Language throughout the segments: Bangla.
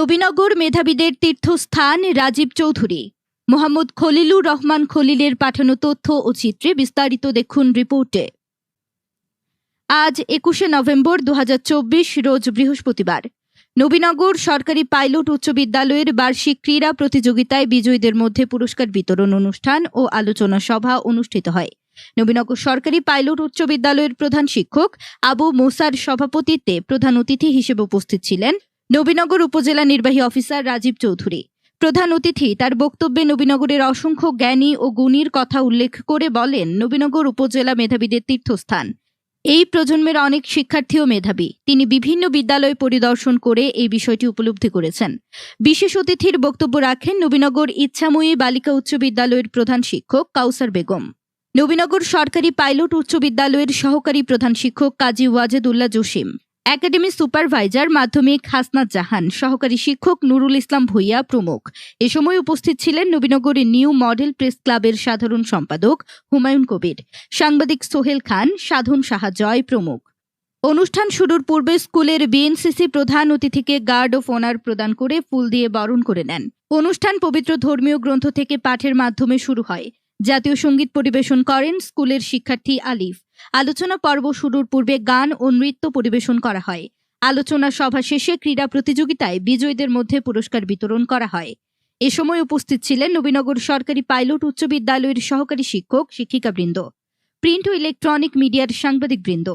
নবীনগর মেধাবীদের তীর্থস্থান রাজীব চৌধুরী। মোহাম্মদ খলিলুর রহমান খলিলের পাঠানো তথ্য ও চিত্রে বিস্তারিত দেখুন রিপোর্টে। আজ একুশে নভেম্বর দু হাজার চব্বিশ, রোজ বৃহস্পতিবার। নবীনগর সরকারি পাইলট উচ্চ বিদ্যালয়ের বার্ষিক ক্রীড়া প্রতিযোগিতায় বিজয়ীদের মধ্যে পুরস্কার বিতরণ অনুষ্ঠান ও আলোচনা সভা অনুষ্ঠিত হয়। নবীনগর সরকারি পাইলট উচ্চ বিদ্যালয়ের প্রধান শিক্ষক আবু মোসার সভাপতিত্বে প্রধান অতিথি হিসেবে উপস্থিত ছিলেন নবীনগর উপজেলা নির্বাহী অফিসার রাজীব চৌধুরী। প্রধান অতিথি তার বক্তব্যে নবীনগরের অসংখ্য জ্ঞানী ও গুণীর কথা উল্লেখ করে বলেন, নবীনগর উপজেলা মেধাবীদের তীর্থস্থান। এই প্রজন্মের অনেক শিক্ষার্থীও মেধাবী। তিনি বিভিন্ন বিদ্যালয় পরিদর্শন করে এই বিষয়টি উপলব্ধি করেছেন। বিশেষ অতিথির বক্তব্য রাখেন নবীনগর ইচ্ছাময়ী বালিকা উচ্চ বিদ্যালয়ের প্রধান শিক্ষক কাউসার বেগম। নবীনগর সরকারি পাইলট উচ্চ বিদ্যালয়ের সহকারী প্রধান শিক্ষক কাজী ওয়াজেদুল্লাহ জসিম। একাডেমি সুপারভাইজার মাধ্যমিক হাসনাত জাহান, সহকারী শিক্ষক নুরুল ইসলাম ভুইয়া প্রমুখ। এ সময় উপস্থিত ছিলেন নবীনগরের নিউ মডেল প্রেস ক্লাবের সাধারণ সম্পাদক হুমায়ুন কবির, সাংবাদিক সোহেল খান, সাধন সাহা জয় প্রমুখ। অনুষ্ঠান শুরুর পূর্বে স্কুলের বিএনসিসি প্রধান অতিথিকে গার্ড অফ অনার প্রদান করে ফুল দিয়ে বরণ করে নেন। অনুষ্ঠান পবিত্র ধর্মীয় গ্রন্থ থেকে পাঠের মাধ্যমে শুরু হয়। জাতীয় সংগীত পরিবেশন করেন স্কুলের শিক্ষার্থী আলিফ। আলোচনা পর্ব শুরুর পূর্বে গান ও নৃত্য পরিবেশন করা হয়। আলোচনা সভা শেষে ক্রীড়া প্রতিযোগিতায় বিজয়ীদের মধ্যে পুরস্কার বিতরণ করা হয়। এ সময় উপস্থিত ছিলেন নবীনগর সরকারি পাইলট উচ্চ বিদ্যালয়ের সহকারী শিক্ষক, শিক্ষিকাবৃন্দ, প্রিন্ট ও ইলেকট্রনিক মিডিয়ার সাংবাদিকবৃন্দ।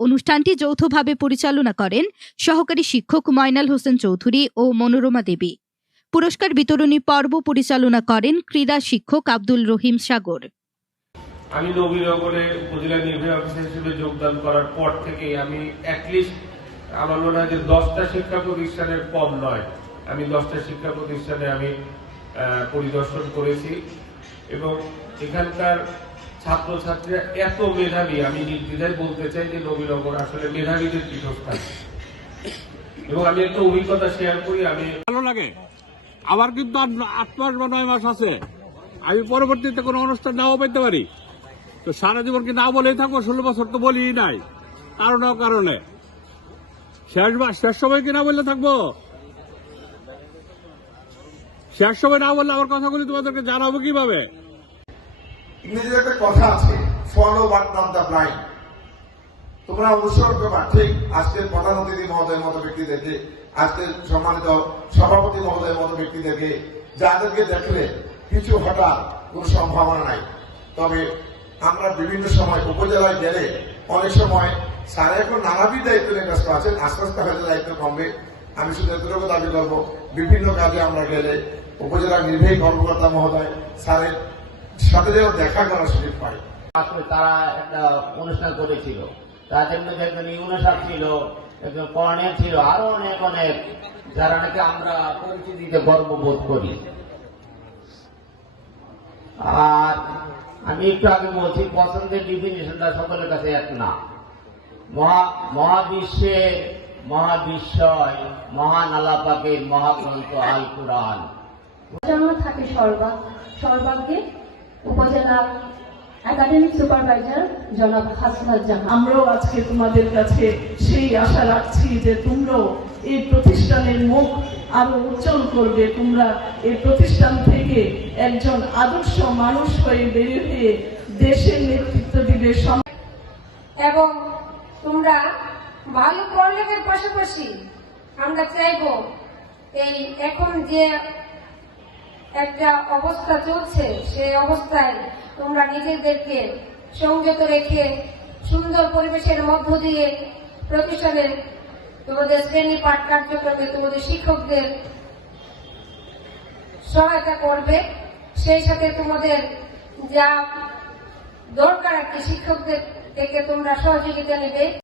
অনুষ্ঠানটি যৌথভাবে পরিচালনা করেন সহকারী শিক্ষক ময়নাল হোসেন চৌধুরী ও মনোরমা দেবী। পুরস্কার বিতরণী পর্ব পরিচালনা করেন ক্রীড়া শিক্ষক আব্দুল রহিম সাগর। আমি নবীনগরে উপজেলা নির্বাহী অফিসার হিসেবে যোগদান করার পর থেকে আমি অ্যাটলিস্ট আমার মনে হয় যে দশটা শিক্ষা প্রতিষ্ঠানের কম নয়। আমি দশটা শিক্ষা প্রতিষ্ঠানে আমি পরিদর্শন করেছি এবং এখানকার ছাত্রছাত্রীরা এত মেধাবী, আমি নির্দ্বিধায় বলতে চাই যে নবীনগর আসলে মেধাবীদের পীঠস্থান। এবং আমি একটা অভিজ্ঞতা শেয়ার করি, আমি ভালো লাগে। আমার কিন্তু আট মাস বা নয় মাস আছে। আমি পরবর্তীতে কোনো অনুষ্ঠান নাও পেতে পারি। তো সারা জীবন কি না বলেই থাকব? ষোলো বছর তো বলি নাই। কারণ কারণে শেষ মাস শেষ সময় কি না বললে থাকব? শেষ সময় না বললে আমার কথাগুলি তোমাদেরকে জানাব কীভাবে? একটা কথা আছে ফলো তোমরা অনুসরণ করবা ঠিক আজকের প্রধান মহোদয়ের মতো ব্যক্তিদেরকে আজকের সম্মানিত সভাপতি মহোদয়ের মতো ব্যক্তিদেরকে যাদেরকে দেখলে কিছু হঠাৎ কোন সম্ভাবনা নাই। তবে আমরা বিভিন্ন সময় উপজেলায় গেলে অনেক সময় স্যার এখন নানাবিধ দায়িত্ব নিয়ে ব্যস্ত আছেন আস্তে আস্তে হয়তো দায়িত্ব কমবে। আমি শুধু এতটুকু দাবি করব, বিভিন্ন কাজে আমরা গেলে উপজেলার নির্বাহী কর্মকর্তা মহোদয় স্যারের সাথে যেন দেখা করার সুযোগ পাই আসলে তারা একটা অনুষ্ঠান করেছিল। তাদের মধ্যে একজন ইউনেসার ছিল, একজন কর্নেল ছিল, আরও অনেক অনেক, যারা নাকি আমরা পরিচিতিতে গর্ববোধ করি। আর আমি একটু আগে বলছি, পছন্দের ডিফিনেশনটা সকলের কাছে এক না। মহা মহাবিশ্বের মহাবিশ্বয় মহান আলাপাকের মহাগ্রন্থ আল কোরআন থাকে সর্বাগ সর্বাগ্যে উপজেলা একাডেমিক সুপারভাইজার জনাব হাসনাত জাহান আমরাও আজকে তোমাদের কাছে সেই আশা রাখছি যে তোমরাও এই প্রতিষ্ঠানের মুখ আরও উজ্জ্বল করবে। তোমরা এই প্রতিষ্ঠান থেকে একজন আদর্শ মানুষ হয়ে বেরিয়ে হয়ে দেশের নেতৃত্ব দিবে। এবং তোমরা ভালো পড়ালেখার পাশাপাশি আমরা চাইব এই এখন যে একটা অবস্থা চলছে সেই অবস্থায় তোমরা নিজেদেরকে সংযত রেখে সুন্দর পরিবেশের মধ্য দিয়ে প্রতিষ্ঠানের তোমাদের শ্রেণি পাঠ কার্যক্রমে তোমাদের শিক্ষকদের সহায়তা করবে। সেই সাথে তোমাদের যা দরকার কি শিক্ষকদের থেকে তোমরা সহযোগিতা নেবে।